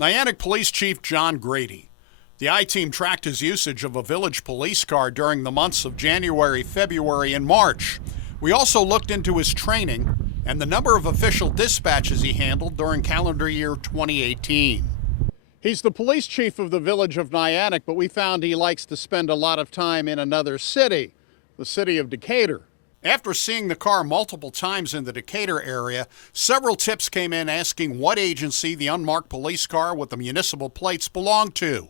Niantic Police Chief John Grady. The I-Team tracked his usage of a village police car during the months of January, February, and March. We also looked into his training and the number of official dispatches he handled during calendar year 2018. He's the police chief of the village of Niantic, but we found he likes to spend a lot of time in another city, the city of Decatur. After seeing the car multiple times in the Decatur area, several tips came in asking what agency the unmarked police car with the municipal plates belonged to.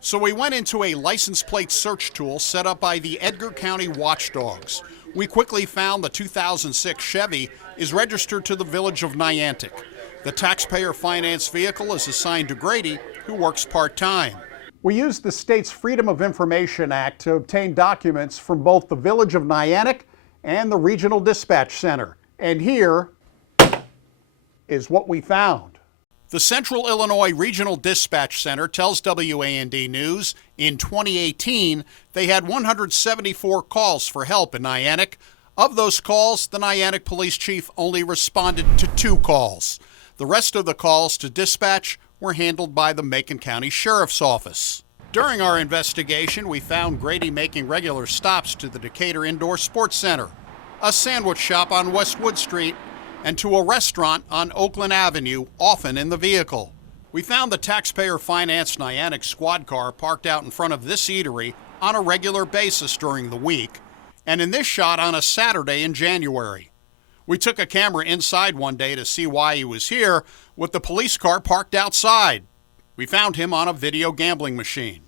So we went into a license plate search tool set up by the Edgar County Watchdogs. We quickly found the 2006 Chevy is registered to the village of Niantic. The taxpayer finance vehicle is assigned to Grady, who works part-time. We used the state's Freedom of Information Act to obtain documents from both the village of Niantic and the Regional Dispatch Center. And here is what we found. The Central Illinois Regional Dispatch Center tells WAND News in 2018 they had 174 calls for help in Niantic. Of those calls, the Niantic police chief only responded to 2 calls. The rest of the calls to dispatch were handled by the Macon County Sheriff's Office. During our investigation, we found Grady making regular stops to the Decatur Indoor Sports Center, a sandwich shop on Westwood Street, and to a restaurant on Oakland Avenue, often in the vehicle. We found the taxpayer-financed Niantic squad car parked out in front of this eatery on a regular basis during the week, and in this shot on a Saturday in January. We took a camera inside one day to see why he was here, with the police car parked outside. We found him on a video gambling machine.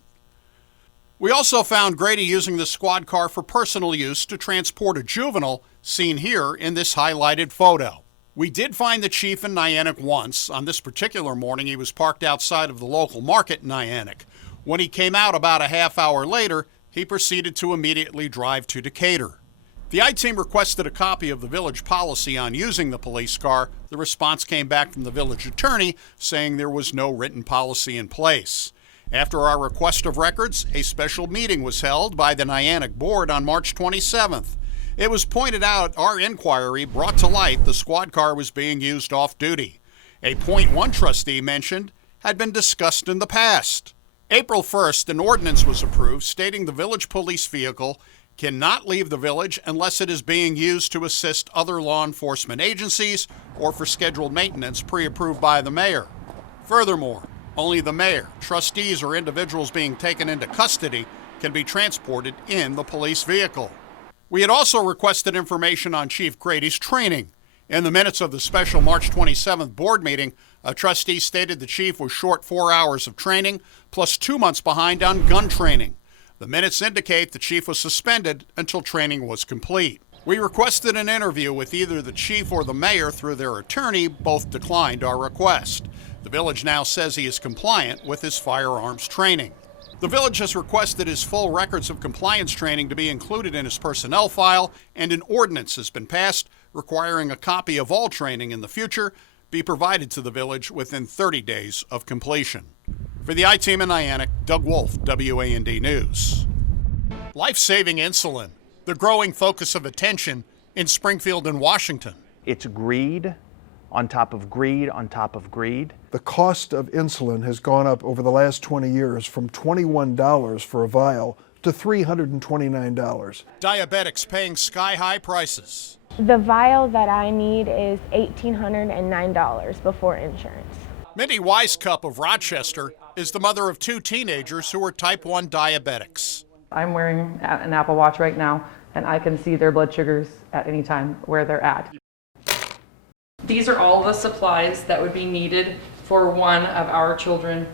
We also found Grady using the squad car for personal use to transport a juvenile, seen here in this highlighted photo. We did find the chief in Niantic once. On this particular morning, he was parked outside of the local market in Niantic. When he came out about a half hour later, he proceeded to immediately drive to Decatur. The I-Team requested a copy of the village policy on using the police car. The response came back from the village attorney saying there was no written policy in place. After our request of records, a special meeting was held by the Niantic board on March 27th. It was pointed out our inquiry brought to light the squad car was being used off-duty. A .1 trustee mentioned had been discussed in the past. April 1st, an ordinance was approved stating the village police vehicle cannot leave the village unless it is being used to assist other law enforcement agencies or for scheduled maintenance pre-approved by the mayor. Furthermore, only the mayor, trustees, or individuals being taken into custody can be transported in the police vehicle. We had also requested information on Chief Grady's training. In the minutes of the special March 27th board meeting, a trustee stated the chief was short 4 hours of training, plus 2 months behind on gun training. The minutes indicate the chief was suspended until training was complete. We requested an interview with either the chief or the mayor through their attorney. Both declined our request. The village now says he is compliant with his firearms training. The village has requested his full records of compliance training to be included in his personnel file, and an ordinance has been passed requiring a copy of all training in the future be provided to the village within 30 days of completion. For the I-Team in Niantic, Doug Wolfe, WAND News. LifeSaving Insulin, the growing focus of attention in Springfield and Washington. It's greed on top of greed on top of greed. The cost of insulin has gone up over the last 20 years from $21 for a vial to $329. Diabetics paying sky-high prices. The vial that I need is $1,809 before insurance. Mindy Wisecup of Rochester is the mother of 2 teenagers who are type 1 diabetics. I'm wearing an Apple Watch right now, and I can see their blood sugars at any time where they're at. These are all the supplies that would be needed for one of our children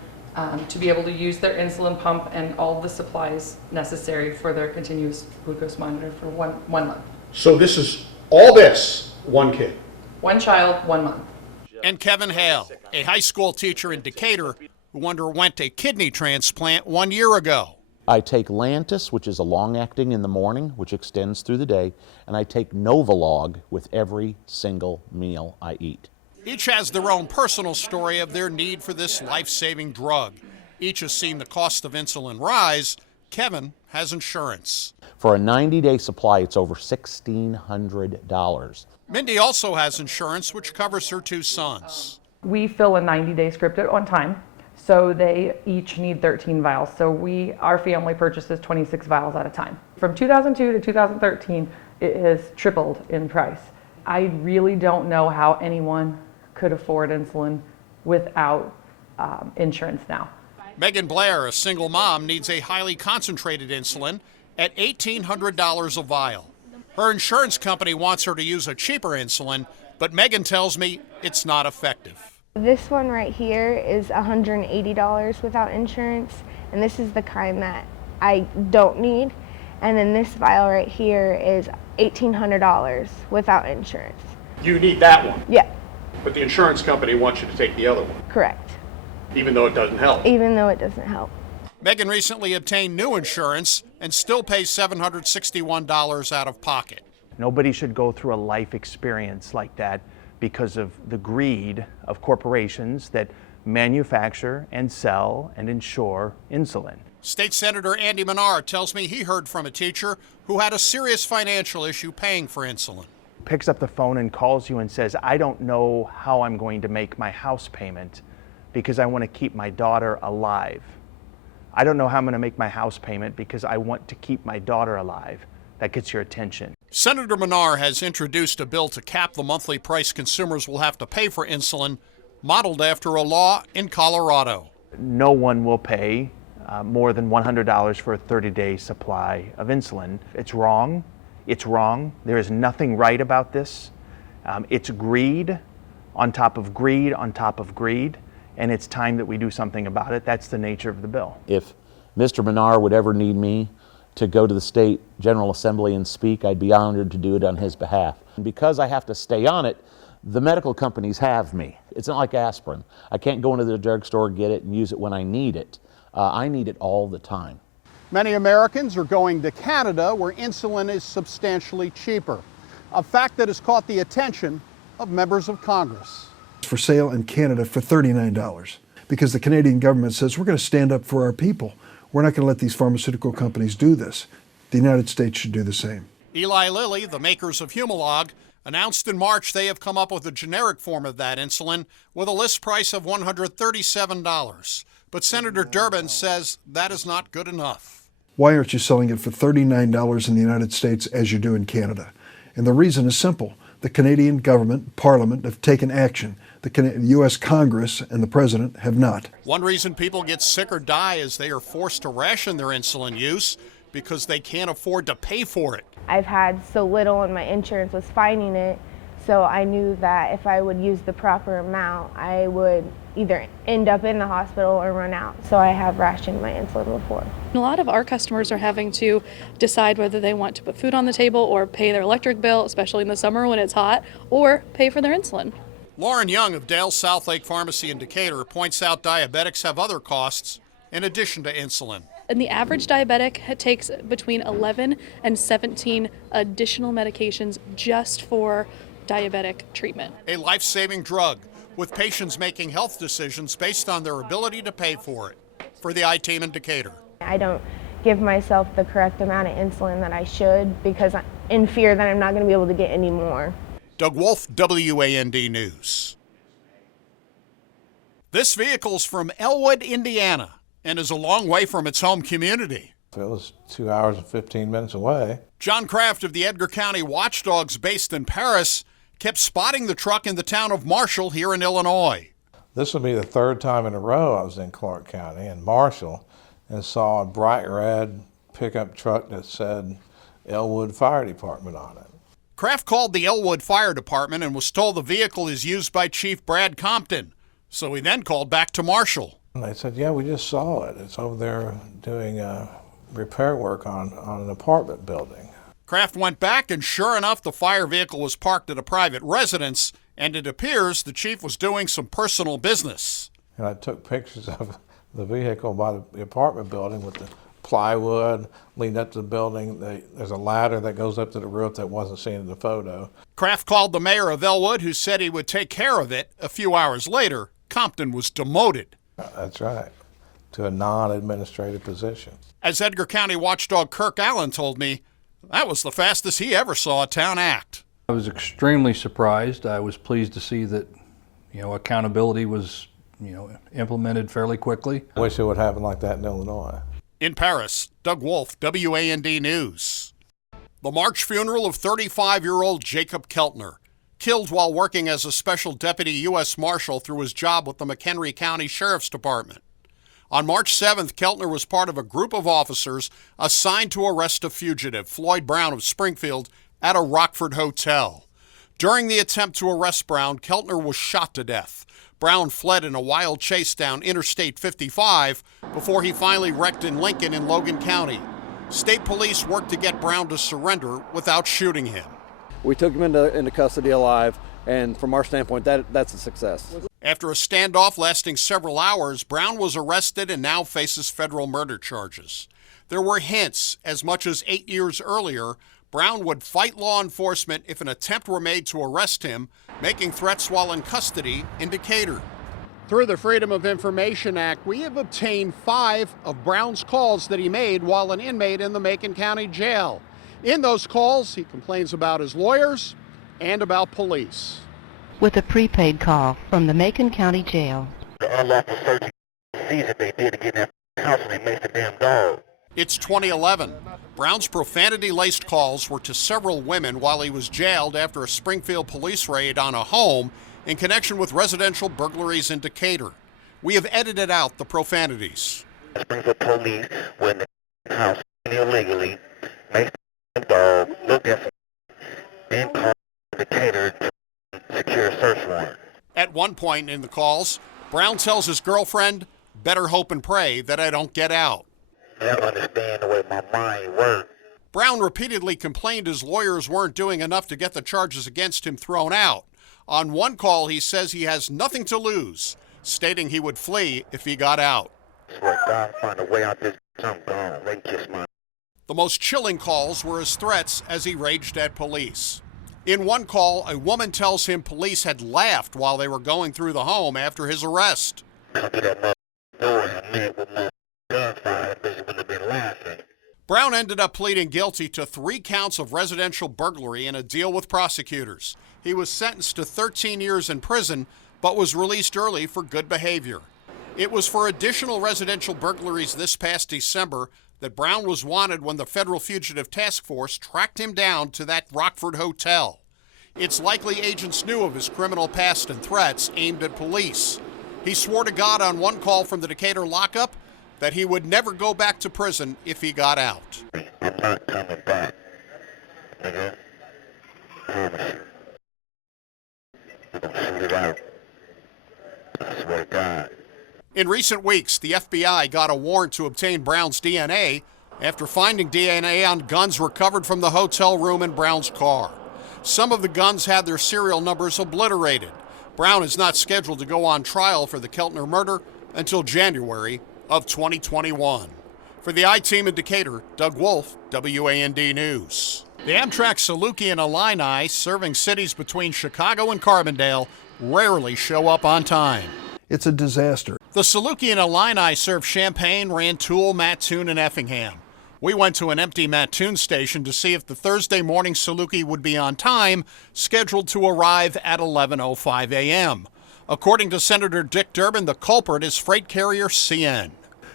to be able to use their insulin pump and all the supplies necessary for their continuous glucose monitor for one month. So this is all this, one kid? One child, 1 month. And Kevin Hale, a high school teacher in Decatur who underwent a kidney transplant 1 year ago. I take Lantus, which is a long-acting in the morning, which extends through the day, and I take Novolog with every single meal I eat. Each has their own personal story of their need for this life-saving drug. Each has seen the cost of insulin rise. Kevin has insurance. For a 90-day supply, it's over $1,600. Mindy also has insurance, which covers her 2 sons. We fill a 90-day script at one time, so they each need 13 vials. So our family purchases 26 vials at a time. From 2002 to 2013, it has tripled in price. I really don't know how anyone could afford insulin without insurance now. Megan Blair, a single mom, needs a highly concentrated insulin at $1,800 a vial. Her insurance company wants her to use a cheaper insulin, but Megan tells me it's not effective. This one right here is $180 without insurance, and this is the kind that I don't need. And then this vial right here is $1,800 without insurance. You need that one, Yeah, but the insurance company wants you to take the other one, correct. even though it doesn't help. Even though it doesn't help. Megan recently obtained new insurance and still pays $761 out of pocket. Nobody should go through a life experience like that because of the greed of corporations that manufacture and sell and insure insulin. State Senator Andy Menard tells me he heard from a teacher who had a serious financial issue paying for insulin. Picks up the phone and calls you and says, I don't know how I'm going to make my house payment because I want to keep my daughter alive. I don't know how I'm going to make my house payment because I want to keep my daughter alive. That gets your attention. Senator Menard has introduced a bill to cap the monthly price consumers will have to pay for insulin, modeled after a law in Colorado. No one will pay more than $100 for a 30-day supply of insulin. It's wrong. It's wrong. There is nothing right about this. It's greed on top of greed on top of greed, and it's time that we do something about it. That's the nature of the bill. If Mr. Menard would ever need me to go to the state General Assembly and speak, I'd be honored to do it on his behalf. And because I have to stay on it, the medical companies have me. It's not like aspirin. I can't go into the drugstore, get it, and use it when I need it. I need it all the time. Many Americans are going to Canada, where insulin is substantially cheaper, a fact that has caught the attention of members of Congress. It's for sale in Canada for $39 because the Canadian government says we're going to stand up for our people. We're not going to let these pharmaceutical companies do this. The United States should do the same. Eli Lilly, the makers of Humalog, announced in March they have come up with a generic form of that insulin with a list price of $137. But Senator Durbin says that is not good enough. Why aren't you selling it for $39 in the United States as you do in Canada? And the reason is simple. The Canadian government, Parliament, have taken action. The U.S. Congress and the President have not. One reason people get sick or die is they are forced to ration their insulin use because they can't afford to pay for it. I've had so little and my insurance was fining it, so I knew that if I would use the proper amount, I would either end up in the hospital or run out. So I have rationed my insulin before. A lot of our customers are having to decide whether they want to put food on the table or pay their electric bill, especially in the summer when it's hot, or pay for their insulin. Lauren Young of Dale's South Lake Pharmacy in Decatur points out diabetics have other costs in addition to insulin. And the average diabetic takes between 11 and 17 additional medications just for diabetic treatment. A life-saving drug, with patients making health decisions based on their ability to pay for it. For the I-Team in Decatur. I don't give myself the correct amount of insulin that I should because I'm in fear that I'm not going to be able to get any more. Doug Wolfe, WAND News. This vehicle's from Elwood, Indiana, and is a long way from its home community. It was 2 hours and 15 minutes away. John Kraft of the Edgar County Watchdogs based in Paris kept spotting the truck in the town of Marshall here in Illinois. This will be the third time in a row I was in Clark County and Marshall and saw a bright red pickup truck that said Elwood Fire Department on it. Kraft called the Elwood Fire Department and was told the vehicle is used by Chief Brad Compton. So he then called back to Marshall. And they said, yeah, we just saw it. It's over there doing repair work on an apartment building. Kraft went back, and sure enough, the fire vehicle was parked at a private residence, and it appears the chief was doing some personal business. And I took pictures of the vehicle by the apartment building with the plywood leading up to the building. There's a ladder that goes up to the roof that wasn't seen in the photo. Kraft called the mayor of Elwood, who said he would take care of it. A few hours later, Compton was demoted. That's right, to a non-administrative position. As Edgar County watchdog Kirk Allen told me, that was the fastest he ever saw a town act. I was extremely surprised. I was pleased to see that accountability was, implemented fairly quickly. I wish it would happen like that in Illinois. In Paris, Doug Wolfe, WAND News. The March funeral of 35-year-old Jacob Keltner, killed while working as a special deputy U.S. Marshal through his job with the McHenry County Sheriff's Department. On March 7th, Keltner was part of a group of officers assigned to arrest a fugitive, Floyd Brown of Springfield, at a Rockford hotel. During the attempt to arrest Brown, Keltner was shot to death. Brown fled in a wild chase down Interstate 55 before he finally wrecked in Lincoln in Logan County. State police worked to get Brown to surrender without shooting him. We took him into custody alive, and from our standpoint, that's a success. After a standoff lasting several hours, Brown was arrested and now faces federal murder charges. There were hints as much as 8 years earlier Brown would fight law enforcement if an attempt were made to arrest him, making threats while in custody in Decatur. Through the Freedom of Information Act, we have obtained 5 of Brown's calls that he made while an inmate in the Macon County Jail. In those calls, he complains about his lawyers and about police. With a prepaid call from the Macon County Jail. The unlawful search sees that they did to get in that house and they maced the damn dog. It's 2011. Brown's profanity-laced calls were to several women while he was jailed after a Springfield police raid on a home in connection with residential burglaries in Decatur. We have edited out the profanities. Springfield police went in the house illegally, maced the dog, looked at some, then called Decatur to secure a search warrant. At one point in the calls, Brown tells his girlfriend, "Better hope and pray that I don't get out." I don't understand the way my mind works. Brown repeatedly complained his lawyers weren't doing enough to get the charges against him thrown out. On one call, he says he has nothing to lose, stating he would flee if he got out. I swear God, find a way out this, I'm gone. They kiss my... The most chilling calls were his threats as he raged at police. In one call, a woman tells him police had laughed while they were going through the home after his arrest. Come to that door and a man with my gunfire, bitch wouldn't have been laughing. Brown ended up pleading guilty to 3 counts of residential burglary in a deal with prosecutors. He was sentenced to 13 years in prison, but was released early for good behavior. It was for additional residential burglaries this past December that Brown was wanted when the Federal Fugitive Task Force tracked him down to that Rockford hotel. It's likely agents knew of his criminal past and threats aimed at police. He swore to God on one call from the Decatur lockup that he would never go back to prison if he got out. I'm not coming back, nigga. I promise you. We're gonna shoot it out. I swear to God. In recent weeks, the FBI got a warrant to obtain Brown's DNA after finding DNA on guns recovered from the hotel room in Brown's car. Some of the guns had their serial numbers obliterated. Brown is not scheduled to go on trial for the Keltner murder until January of 2021. For the I-Team in Decatur, Doug Wolfe, WAND News. The Amtrak Saluki and Illini, serving cities between Chicago and Carbondale, rarely show up on time. It's a disaster. The Saluki and Illini serve Champaign, Rantoul, Mattoon, and Effingham. We went to an empty Mattoon station to see if the Thursday morning Saluki would be on time, scheduled to arrive at 11:05 a.m. According to Senator Dick Durbin, the culprit is freight carrier CN,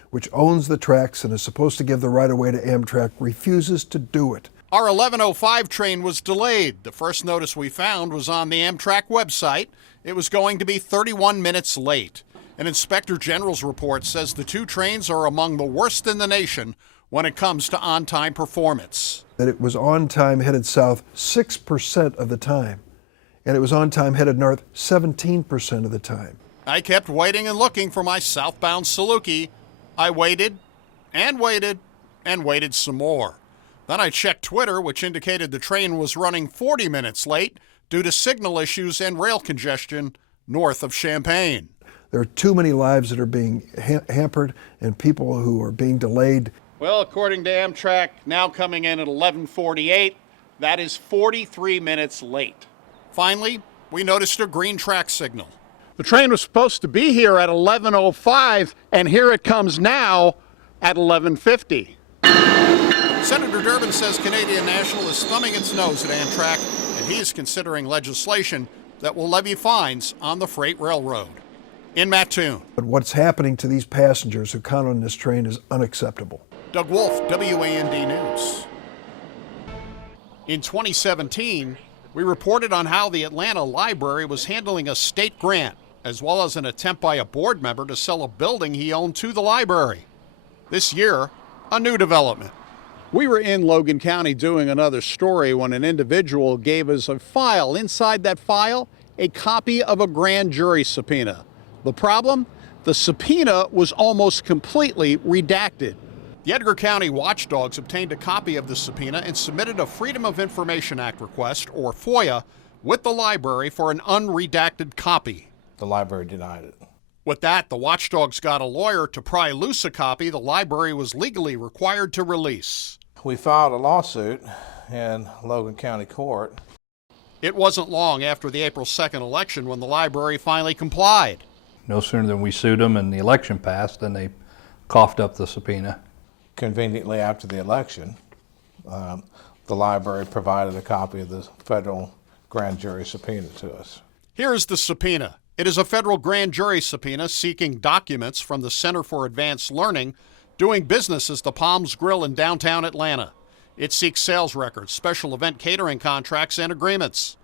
which owns the tracks and is supposed to give the right-of-way to Amtrak, refuses to do it. Our 11:05 train was delayed. The first notice we found was on the Amtrak website. It was going to be 31 minutes late. An Inspector General's report says the 2 trains are among the worst in the nation when it comes to on-time performance. That it was on time headed south 6% of the time, and it was on time headed north 17% of the time. I kept waiting and looking for my southbound Saluki. I waited and waited and waited some more. Then I checked Twitter, which indicated the train was running 40 minutes late due to signal issues and rail congestion north of Champaign. There are too many lives that are being hampered and people who are being delayed. Well, according to Amtrak, now coming in at 11:48, that is 43 minutes late. Finally, we noticed a green track signal. The train was supposed to be here at 11:05, and here it comes now at 11:50. Senator Durbin says Canadian National is thumbing its nose at Amtrak, and he is considering legislation that will levy fines on the freight railroad. In Mattoon, But what's happening to these passengers who count on this train is unacceptable. Doug Wolfe, WAND News. In 2017, we reported on how the Atlanta Library was handling a state grant, as well as an attempt by a board member to sell a building he owned to the library. This year, a new development. We were in Logan County doing another story when an individual gave us a file. Inside that file, a copy of a grand jury subpoena. The problem? The subpoena was almost completely redacted. The Edgar County watchdogs obtained a copy of the subpoena and submitted a Freedom of Information Act request, or FOIA, with the library for an unredacted copy. The library denied it. With that, the watchdogs got a lawyer to pry loose a copy the library was legally required to release. We filed a lawsuit in Logan County Court. It wasn't long after the April 2nd election when the library finally complied. No sooner than we sued them and the election passed, then they coughed up the subpoena. Conveniently after the election, the library provided a copy of the federal grand jury subpoena to us. Here's the subpoena. It is a federal grand jury subpoena seeking documents from the Center for Advanced Learning doing business as the Palms Grill in downtown Atlanta. It seeks sales records, special event catering contracts, and agreements.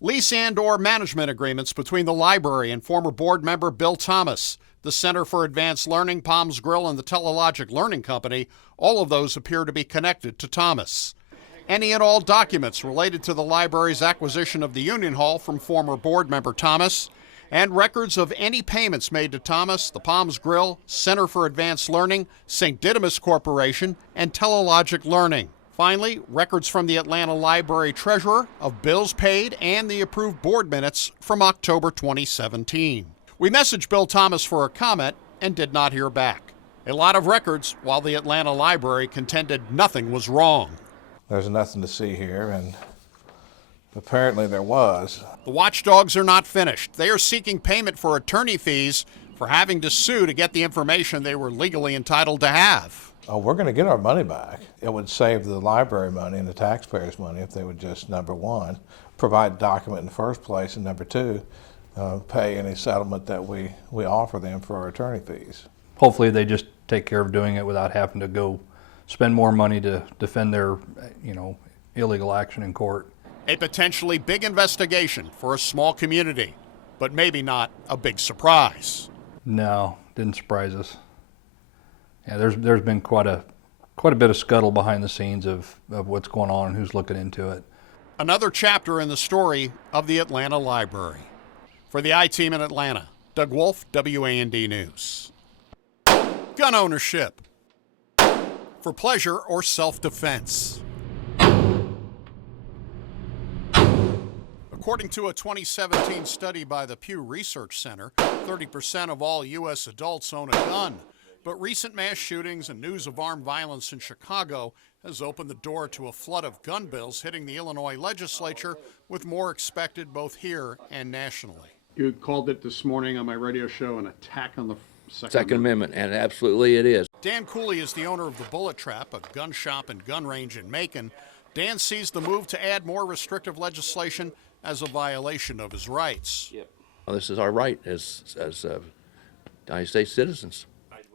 Lease and/or management agreements between the library and former board member Bill Thomas, the Center for Advanced Learning, Palms Grill, and the Telelogic Learning Company. All of those appear to be connected to Thomas. Any and all documents related to the library's acquisition of the Union Hall from former board member Thomas, and records of any payments made to Thomas, the Palms Grill, Center for Advanced Learning, St. Didymus Corporation, and Telelogic Learning. Finally, records from the Atlanta Library Treasurer of bills paid and the approved board minutes from October 2017. We messaged Bill Thomas for a comment and did not hear back. A lot of records, while the Atlanta Library contended nothing was wrong. There's nothing to see here, and apparently there was. The watchdogs are not finished. They are seeking payment for attorney fees for having to sue to get the information they were legally entitled to have. Oh, we're going to get our money back. It would save the library money and the taxpayers' money if they would just, number one, provide document in the first place, and number two, pay any settlement that we offer them for our attorney fees. Hopefully they just take care of doing it without having to go spend more money to defend their, illegal action in court. A potentially big investigation for a small community, but maybe not a big surprise. No, didn't surprise us. Yeah, there's been quite a bit of scuttle behind the scenes of what's going on and who's looking into it. Another chapter in the story of the Atlanta Library. For the I-Team in Atlanta, Doug Wolfe, WAND News. Gun ownership. For pleasure or self-defense. According to a 2017 study by the Pew Research Center, 30% of all U.S. adults own a gun. But recent mass shootings and news of armed violence in Chicago has opened the door to a flood of gun bills hitting the Illinois legislature, with more expected both here and nationally. You called it this morning on my radio show an attack on the Second Amendment, and absolutely it is. Dan Cooley is the owner of the Bullet Trap, a gun shop and gun range in Macon. Dan sees the move to add more restrictive legislation as a violation of his rights. Yep. Well, this is our right as United States citizens.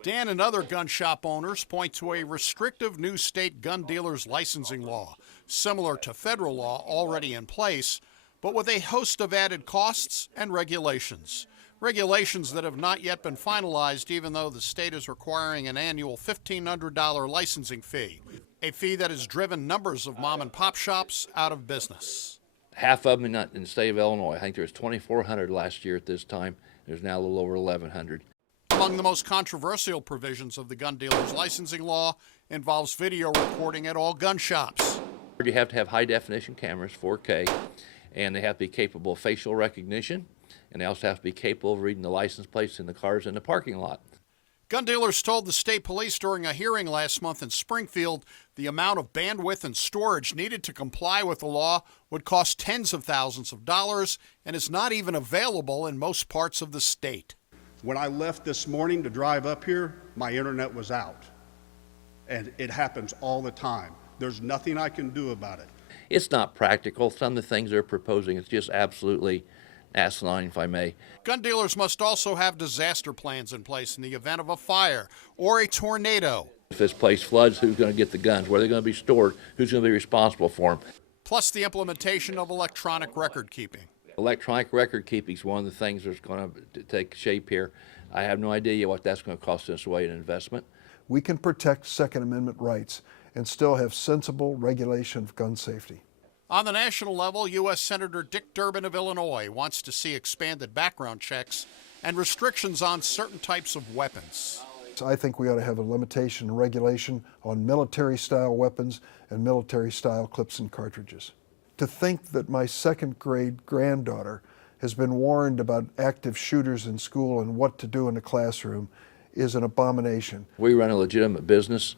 Dan and other gun shop owners point to a restrictive new state gun dealers licensing law, similar to federal law already in place, but with a host of added costs and regulations. Regulations that have not yet been finalized, even though the state is requiring an annual $1,500 licensing fee, a fee that has driven numbers of mom and pop shops out of business. Half of them in the state of Illinois. I think there was 2,400 last year at this time. There's now a little over 1,100. Among the most controversial provisions of the gun dealer's licensing law involves video recording at all gun shops. You have to have high-definition cameras, 4K, and they have to be capable of facial recognition, and they also have to be capable of reading the license plates in the cars in the parking lot. Gun dealers told the state police during a hearing last month in Springfield the amount of bandwidth and storage needed to comply with the law would cost tens of thousands of dollars and is not even available in most parts of the state. When I left this morning to drive up here, my internet was out. And it happens all the time. There's nothing I can do about it. It's not practical. Some of the things they're proposing, it's just absolutely asinine, if I may. Gun dealers must also have disaster plans in place in the event of a fire or a tornado. If this place floods, who's going to get the guns? Where are they going to be stored? Who's going to be responsible for them? Plus the implementation of electronic record keeping. Electronic record keeping is one of the things that's going to take shape here. I have no idea what that's going to cost us away in investment. We can protect Second Amendment rights and still have sensible regulation of gun safety. On the national level, U.S. Senator Dick Durbin of Illinois wants to see expanded background checks and restrictions on certain types of weapons. I think we ought to have a limitation and regulation on military-style weapons and military-style clips and cartridges. To think that my second-grade granddaughter has been warned about active shooters in school and what to do in the classroom is an abomination. We run a legitimate business.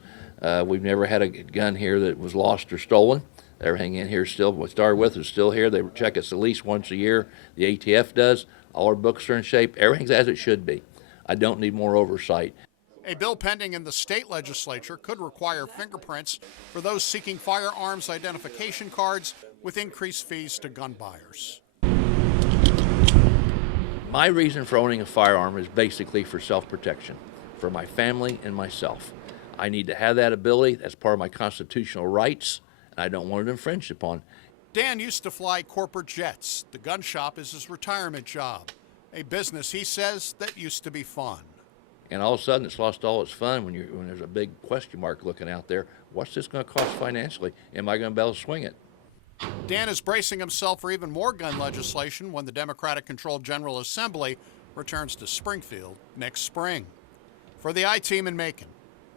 We've never had a gun here that was lost or stolen. Everything in here still, what started with is still here. They check us at least once a year. The ATF does. All our books are in shape. Everything's as it should be. I don't need more oversight. A bill pending in the state legislature could require fingerprints for those seeking firearms identification cards, with increased fees to gun buyers. My reason for owning a firearm is basically for self-protection, for my family and myself. I need to have that ability. That's part of my constitutional rights, and I don't want it infringed upon. Dan used to fly corporate jets. The gun shop is his retirement job, a business, he says, that used to be fun. And all of a sudden, it's lost all its fun when there's a big question mark looking out there. What's this going to cost financially? Am I going to be able to swing it? Dan is bracing himself for even more gun legislation when the Democratic-controlled General Assembly returns to Springfield next spring. For the I-Team in Macon.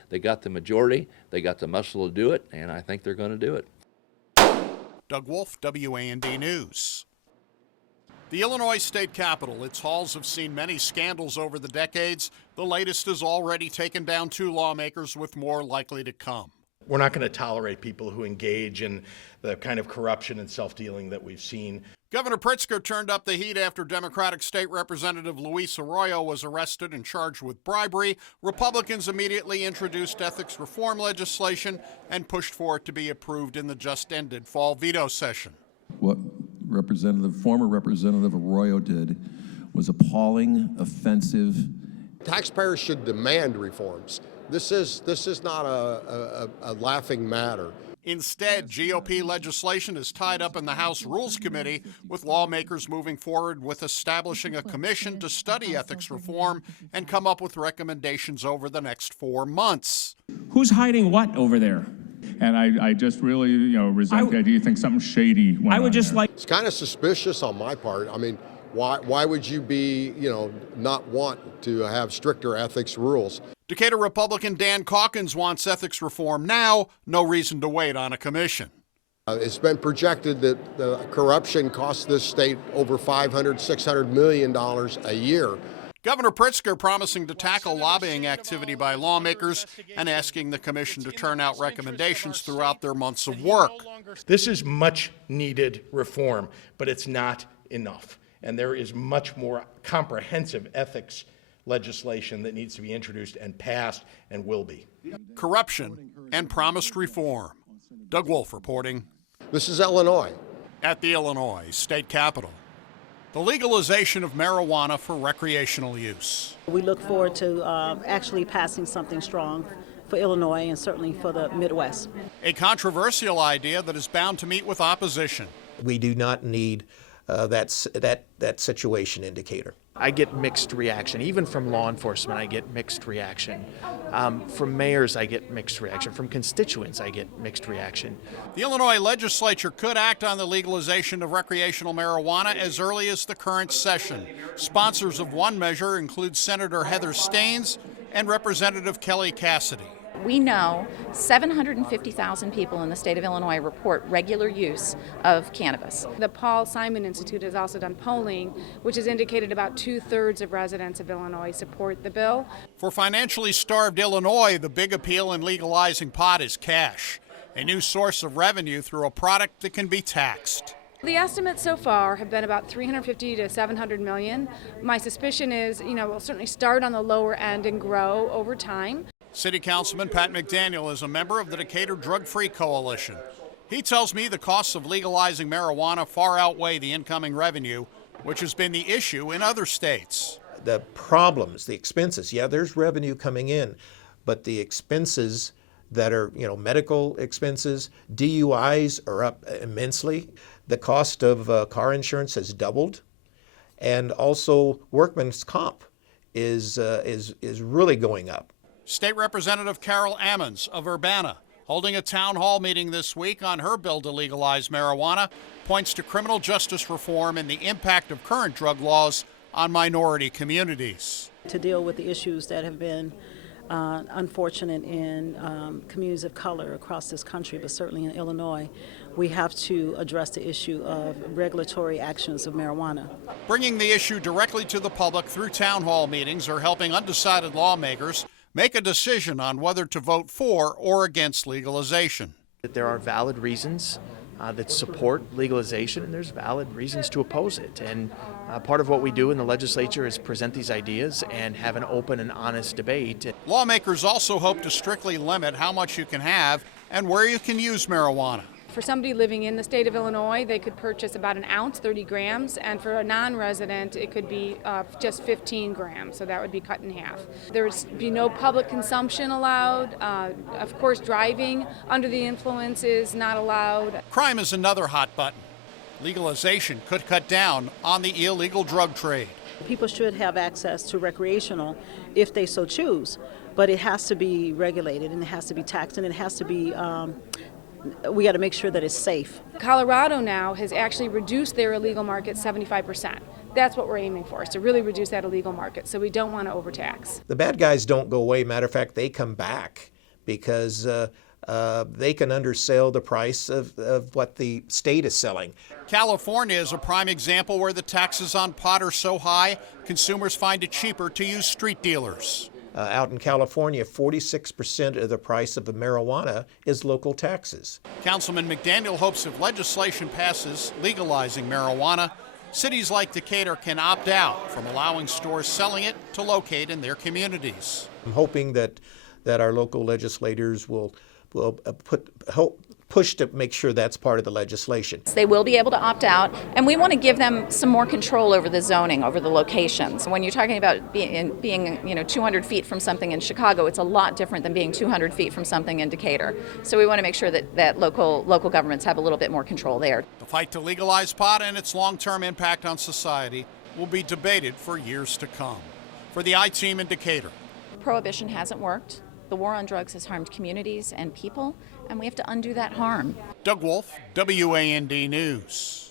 They got the majority, they got the muscle to do it, and I think they're going to do it. Doug Wolfe, WAND News. The Illinois state capitol, its halls have seen many scandals over the decades. The latest has already taken down 2 lawmakers, with more likely to come. We're not going to tolerate people who engage in the kind of corruption and self-dealing that we've seen. Governor Pritzker turned up the heat after Democratic State Representative Luis Arroyo was arrested and charged with bribery. Republicans immediately introduced ethics reform legislation and pushed for it to be approved in the just-ended fall veto session. What former Representative Arroyo did was appalling, offensive. Taxpayers should demand reforms. This is not a laughing matter. Instead, GOP legislation is tied up in the House Rules Committee, with lawmakers moving forward with establishing a commission to study ethics reform and come up with recommendations over the next 4 months. Who's hiding what over there? And I just really, resent the idea. You think something shady went on there. It's kind of suspicious on my part. I mean, why would you be, not want to have stricter ethics rules? Decatur Republican Dan Calkins wants ethics reform now, no reason to wait on a commission. It's been projected that the corruption costs this state over $500–600 million a year. Governor Pritzker promising to tackle lobbying activity by lawmakers and asking the commission to turn out recommendations throughout their months of work. This is much needed reform, but it's not enough. And there is much more comprehensive ethics legislation that needs to be introduced and passed and will be. Corruption and promised reform. Doug Wolfe reporting. This is Illinois. At the Illinois State Capitol. The legalization of marijuana for recreational use. We look forward to actually passing something strong for Illinois and certainly for the Midwest. A controversial idea that is bound to meet with opposition. We do not need that situation indicator. I get mixed reaction. Even from law enforcement, I get mixed reaction. From mayors, I get mixed reaction. From constituents, I get mixed reaction. The Illinois legislature could act on the legalization of recreational marijuana as early as the current session. Sponsors of one measure include Senator Heather Staines and Representative Kelly Cassidy. We know 750,000 people in the state of Illinois report regular use of cannabis. The Paul Simon Institute has also done polling, which has indicated about 2/3 of residents of Illinois support the bill. For financially starved Illinois, the big appeal in legalizing pot is cash, a new source of revenue through a product that can be taxed. The estimates so far have been about $350 to $700 million. My suspicion is, we'll certainly start on the lower end and grow over time. City Councilman Pat McDaniel is a member of the Decatur Drug-Free Coalition. He tells me the costs of legalizing marijuana far outweigh the incoming revenue, which has been the issue in other states. The problems, the expenses, yeah, there's revenue coming in, but the expenses that are, medical expenses, DUIs are up immensely. The cost of car insurance has doubled, and also workman's comp is really going up. State Representative Carol Ammons of Urbana, holding a town hall meeting this week on her bill to legalize marijuana, points to criminal justice reform and the impact of current drug laws on minority communities. To deal with the issues that have been unfortunate in communities of color across this country, but certainly in Illinois, we have to address the issue of regulatory actions of marijuana. Bringing the issue directly to the public through town hall meetings are helping undecided lawmakers make a decision on whether to vote for or against legalization. There are valid reasons that support legalization, and there's valid reasons to oppose it. And part of what we do in the legislature is present these ideas and have an open and honest debate. Lawmakers also hope to strictly limit how much you can have and where you can use marijuana. For somebody living in the state of Illinois, they could purchase about an ounce, 30 grams, and for a non-resident, it could be just 15 grams, so that would be cut in half. There would be no public consumption allowed. Of course, driving under the influence is not allowed. Crime is another hot button. Legalization could cut down on the illegal drug trade. People should have access to recreational if they so choose, but it has to be regulated, and it has to be taxed, and it has to be we got to make sure that it's safe. Colorado now has actually reduced their illegal market 75%. That's what we're aiming for, is to really reduce that illegal market, so we don't want to overtax. The bad guys don't go away. Matter of fact, they come back because they can undersell the price of what the state is selling. California is a prime example where the taxes on pot are so high, consumers find it cheaper to use street dealers. Out in California, 46% of the price of the marijuana is local taxes. Councilman McDaniel hopes if legislation passes legalizing marijuana, cities like Decatur can opt out from allowing stores selling it to locate in their communities. I'm hoping that our local legislators will push to make sure that's part of the legislation. They will be able to opt out, and we want to give them some more control over the zoning, over the locations. When you're talking about being 200 feet from something in Chicago, it's a lot different than being 200 feet from something in Decatur. So we want to make sure that local governments have a little bit more control there. The fight to legalize pot and its long-term impact on society will be debated for years to come. For the I-Team in Decatur. Prohibition hasn't worked. The war on drugs has harmed communities and people, and we have to undo that harm. Doug Wolfe, WAND News.